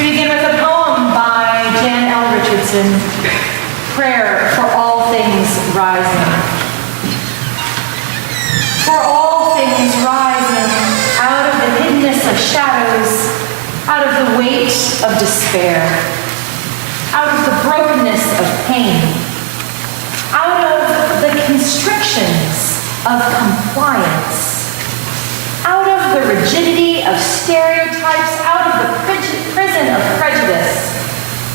We begin with a poem by Jan L. Richardson, Prayer for All Things Rising. For all things rising out of the hiddenness of shadows, out of the weight of despair, out of the brokenness of pain, out of the constrictions of compliance, out of the rigidity of stereotypes, out of the prison of prejudice,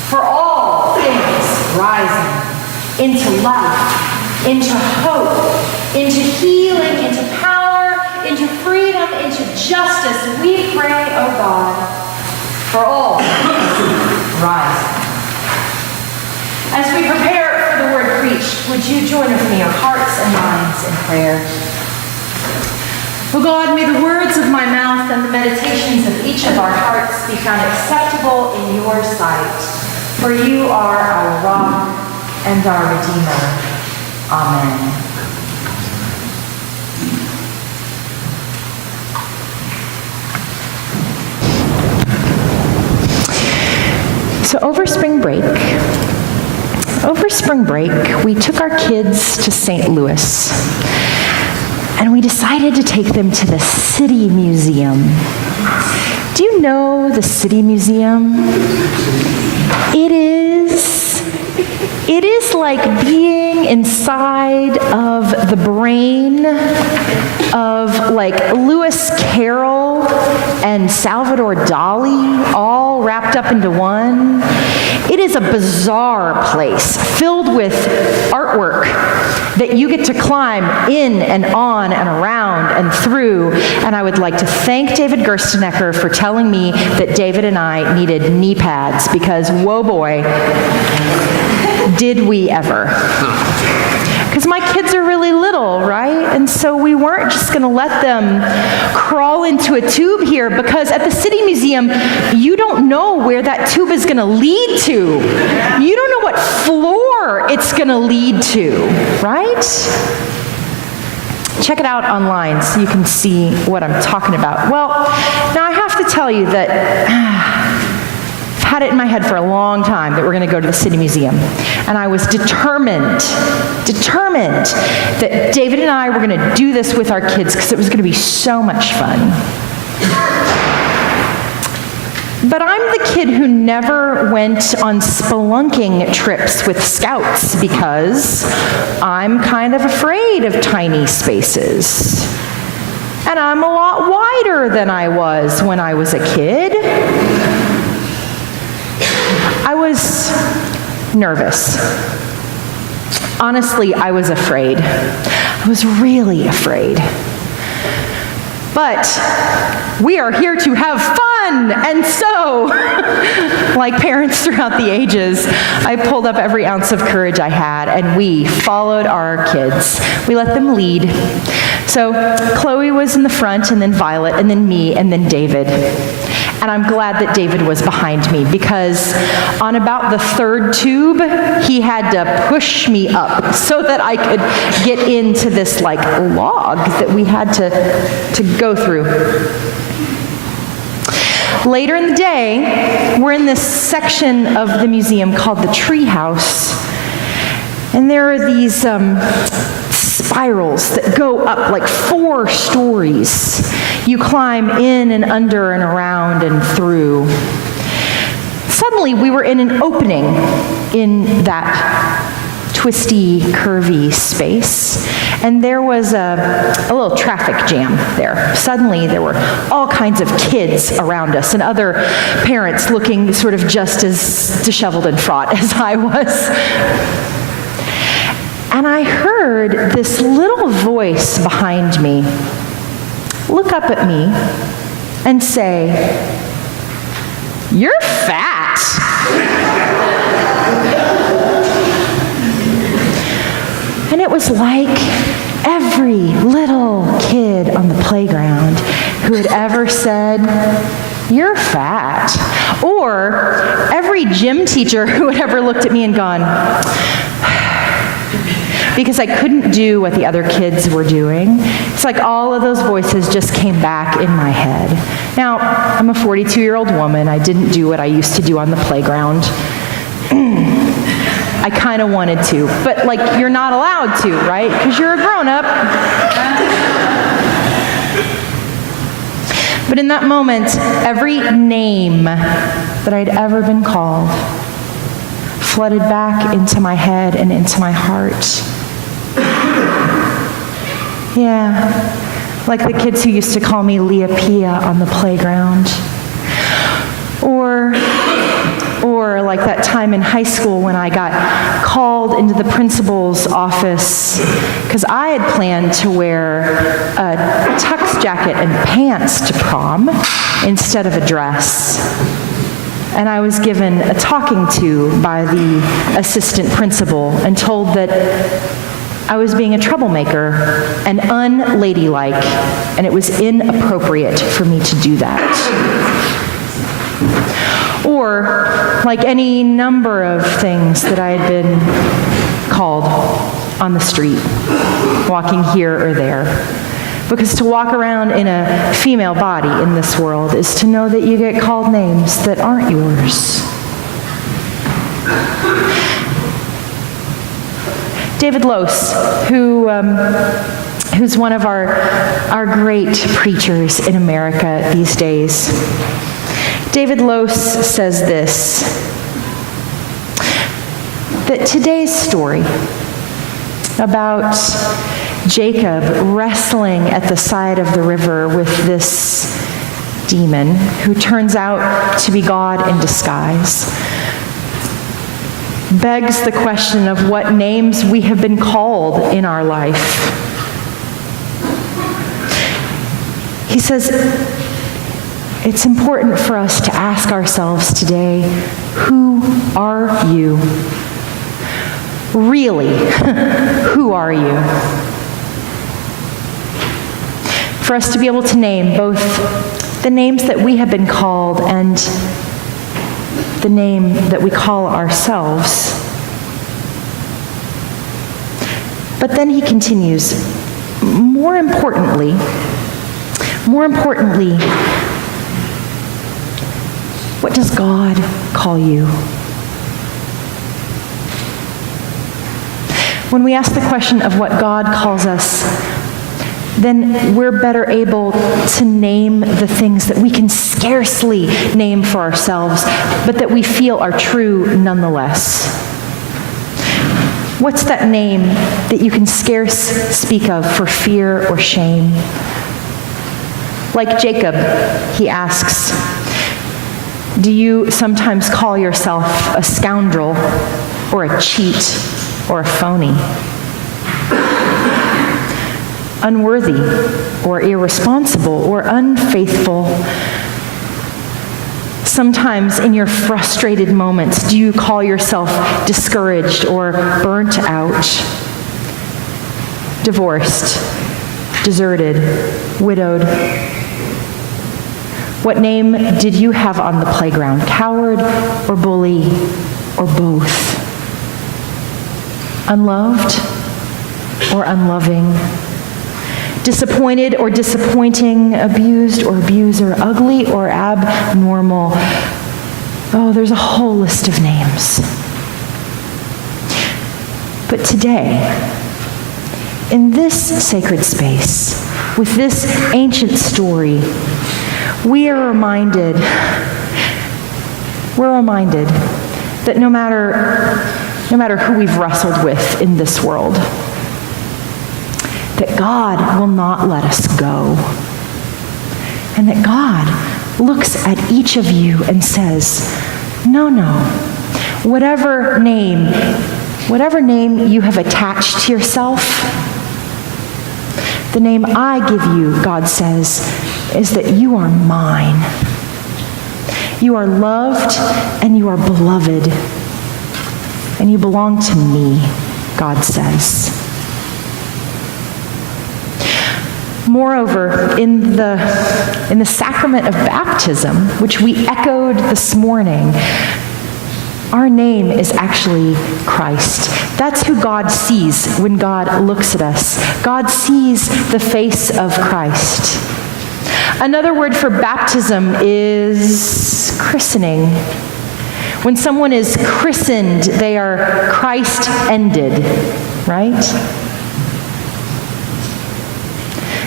for all things rising into life, into hope, into healing, into power, into freedom, into justice, we pray, O God, for all things rising. As we prepare for the word preached, would you join with me, our hearts and minds, in prayer? O God, may the words of my mouth and the meditations of each of our hearts be found acceptable in your sight, for you are our rock and our Redeemer. Amen. So over spring break, we took our kids to St. Louis, and we decided to take them to the City Museum. Do you know the City Museum? It is like being inside of the brain of like Lewis Carroll and Salvador Dali all wrapped up into one. It is a bizarre place filled with artwork that you get to climb in and on and around and through. And I would like to thank David Gerstenecker for telling me that David and I needed knee pads, because whoa boy, did we ever. Because my kids are really little, right? And so we weren't just going to let them crawl into a tube here, because at the City Museum, you don't know where that tube is going to lead to. You don't know what floor it's going to lead to, right? Check it out online so you can see what I'm talking about. Well, now I have to tell you that I've had it in my head for a long time that we're going to go to the City Museum. And I was determined that David and I were going to do this with our kids, because it was going to be so much fun. But I'm the kid who never went on spelunking trips with scouts, because I'm kind of afraid of tiny spaces. And I'm a lot wider than I was when I was a kid. I was nervous. Honestly, I was afraid. I was really afraid. But we are here to have fun, and so, like parents throughout the ages, I pulled up every ounce of courage I had, and we followed our kids. We let them lead. So Chloe was in the front, and then Violet, and then me, and then David. And I'm glad that David was behind me, because on about the third tube, he had to push me up so that I could get into this like log that we had to go through. Later in the day, we're in this section of the museum called the Tree House, and there are these spirals that go up like 4 stories. You climb in and under and around and through. Suddenly, we were in an opening in that twisty, curvy space, and there was a little traffic jam there. Suddenly, there were all kinds of kids around us and other parents looking sort of just as disheveled and fraught as I was. And I heard this little voice behind me look up at me and say, "You're fat." And it was like every little kid on the playground who had ever said, "You're fat." Or every gym teacher who had ever looked at me and gone, because I couldn't do what the other kids were doing. It's like all of those voices just came back in my head. Now, I'm a 42-year-old woman. I didn't do what I used to do on the playground. I kind of wanted to, but like, you're not allowed to, right? Because you're a grown-up. But in that moment, every name that I'd ever been called flooded back into my head and into my heart. Yeah, like the kids who used to call me Leah Pia on the playground. Or like that time in high school when I got called into the principal's office because I had planned to wear a tux jacket and pants to prom instead of a dress. And I was given a talking to by the assistant principal and told that I was being a troublemaker and unladylike, and it was inappropriate for me to do that. Or like any number of things that I had been called on the street, walking here or there. Because to walk around in a female body in this world is to know that you get called names that aren't yours. David Lose, who's one of our great preachers in America these days, David Lose says this, that today's story about Jacob wrestling at the side of the river with this demon who turns out to be God in disguise begs the question of what names we have been called in our life. He says, it's important for us to ask ourselves today, who are you? Really, who are you? For us to be able to name both the names that we have been called and the name that we call ourselves. But then he continues, more importantly, what does God call you? When we ask the question of what God calls us, then we're better able to name the things that we can scarcely name for ourselves, but that we feel are true nonetheless. What's that name that you can scarce speak of for fear or shame? Like Jacob, he asks, do you sometimes call yourself a scoundrel or a cheat or a phony? Unworthy or irresponsible or unfaithful? Sometimes in your frustrated moments, do you call yourself discouraged or burnt out? Divorced, deserted, widowed? What name did you have on the playground? Coward or bully or both? Unloved or unloving? Disappointed or disappointing? Abused or abuser? Ugly or abnormal? Oh, there's a whole list of names. But today, in this sacred space, with this ancient story, we're reminded that no matter who we've wrestled with in this world, that God will not let us go. And that God looks at each of you and says, no, whatever name you have attached to yourself, the name I give you, God says, is that you are mine. You are loved and you are beloved. And you belong to me, God says. Moreover, in the sacrament of baptism, which we echoed this morning, Our name is actually Christ. That's who God sees when God looks at us. God sees the face of Christ. Another word for baptism is christening. When someone is christened, they are Christ-ended, right?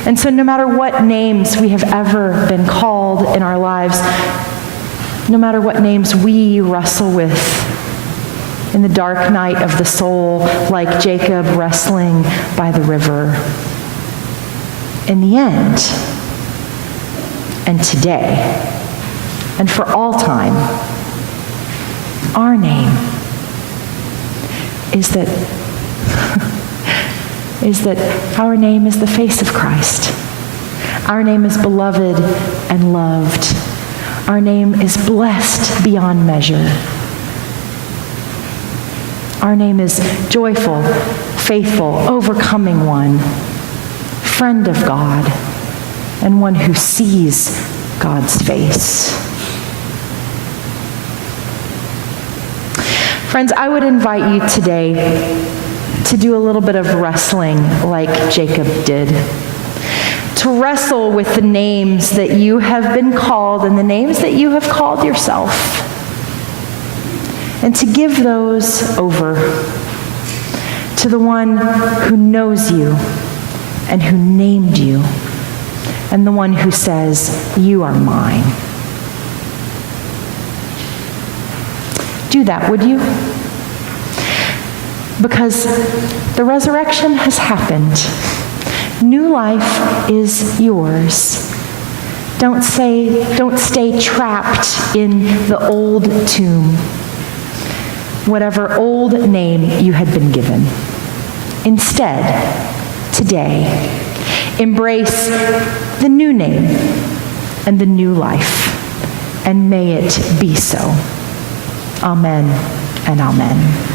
And so no matter what names we have ever been called in our lives, no matter what names we wrestle with in the dark night of the soul, like Jacob wrestling by the river, in the end, and today, and for all time, our name is that our name is the face of Christ. Our name is beloved and loved. Our name is blessed beyond measure. Our name is joyful, faithful, overcoming one, friend of God, and one who sees God's face. Friends, I would invite you today to do a little bit of wrestling like Jacob did. To wrestle with the names that you have been called and the names that you have called yourself. And to give those over to the one who knows you and who named you and the one who says, "You are mine." Do that, would you? Because the resurrection has happened. New life is yours. Don't stay trapped in the old tomb, whatever old name you had been given. Instead, today, embrace the new name and the new life, and may it be so. Amen and amen.